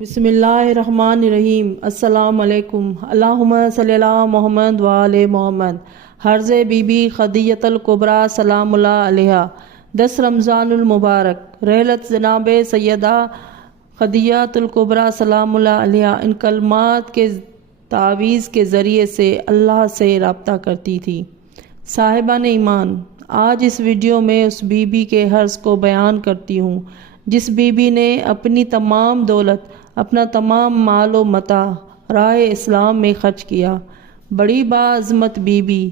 بسم اللہ الرحمن الرحیم۔ السلام علیکم۔ اللہم صلی اللہ محمد وآل محمد۔ حرز بی بی خدیجۃ الکبریٰ سلام اللہ علیہا۔ 10 رمضان المبارک۔ رحلت جناب سیدہ خدیجۃ الکبریٰ سلام اللہ علیہا ان کلمات کے تعویذ کے ذریعے سے اللہ سے رابطہ کرتی تھی۔ صاحبان ایمان، آج اس ویڈیو میں اس بی بی کے حرز کو بیان کرتی ہوں جس بی بی نے اپنی تمام دولت، اپنا تمام مال و متاع راہ اسلام میں خرچ کیا۔ بڑی باعظمت بی بی،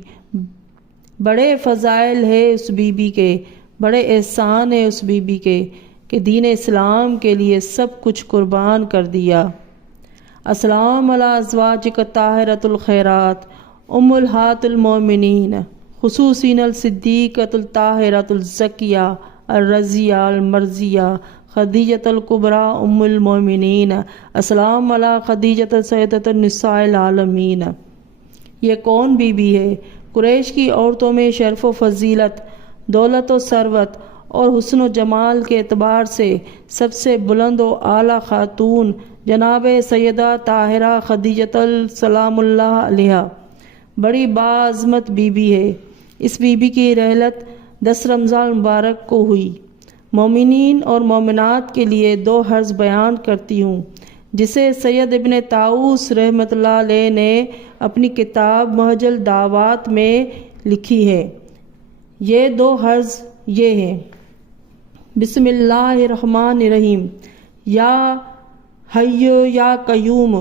بڑے فضائل ہے اس بی بی کے، بڑے احسان ہے اس بی بی کے کہ دین اسلام کے لیے سب کچھ قربان کر دیا۔ السلام علی ازواجک الطاہرات الخیرات امہات المومنین، خصوصاً الصدیقۃ الطاہرۃ الزکیہ الرضیہ المرضیہ خدیجۃ الکبریٰ ام المومنین۔ السلام علی خدیجۃ سیدۃ النساء العالمین۔ یہ کون بی بی ہے؟ قریش کی عورتوں میں شرف و فضیلت، دولت و ثروت اور حسن و جمال کے اعتبار سے سب سے بلند و اعلیٰ خاتون جناب سیدہ طاہرہ خدیجۃ سلام اللہ علیہا بڑی باعظمت بی بی ہے۔ اس بی بی کی رحلت 10 رمضان مبارک کو ہوئی۔ مومنین اور مومنات کے لیے 2 حرز بیان کرتی ہوں جسے سید ابن طاؤس رحمۃ اللہ علیہ نے اپنی کتاب محج الدعوات میں لکھی ہے۔ یہ 2 حرز یہ ہیں: بسم اللہ الرحمن الرحیم، یا حی یا قیوم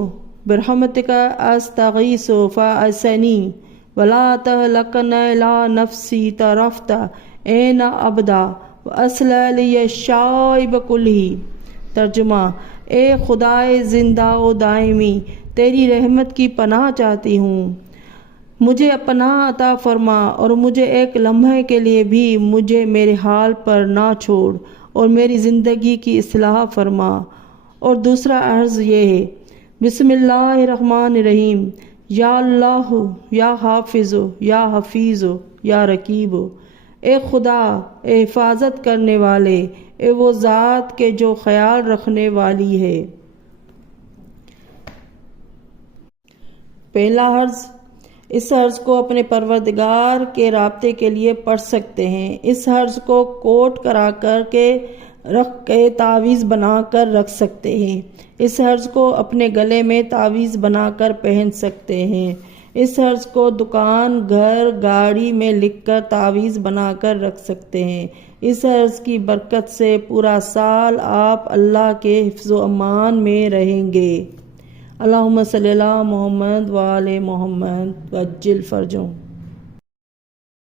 برحمتک استغیث فاعصنی ولا تہلکن الی نفسی طرفت این ابدا وَأَصْلَحَ لِيَ الشَّائِبَ كُلِّهِ۔ ترجمہ: اے خدائے زندہ و دائمی، تیری رحمت کی پناہ چاہتی ہوں، مجھے پناہ عطا فرما اور مجھے ایک لمحے کے لیے بھی مجھے میرے حال پر نہ چھوڑ اور میری زندگی کی اصلاح فرما۔ اور دوسرا عرض یہ ہے: بسم اللہ الرحمن الرحیم، یا اللہ یا حافظ یا حفیظ یا رقیب۔ اے خدا، اے حفاظت کرنے والے، اے وہ ذات کے جو خیال رکھنے والی ہے۔ پہلا حرز۔ اس حرز کو اپنے پروردگار کے رابطے کے لیے پڑھ سکتے ہیں۔ اس حرز کو کوٹ کرا کر کے رکھ کے تعویذ بنا کر رکھ سکتے ہیں۔ اس حرز کو اپنے گلے میں تعویذ بنا کر پہن سکتے ہیں۔ اس حرز کو دکان، گھر، گاڑی میں لکھ کر تعویذ بنا کر رکھ سکتے ہیں۔ اس حرز کی برکت سے پورا سال آپ اللہ کے حفظ و امان میں رہیں گے۔ اللہم صلی اللہ محمد وآل محمد وعجل فرجہم۔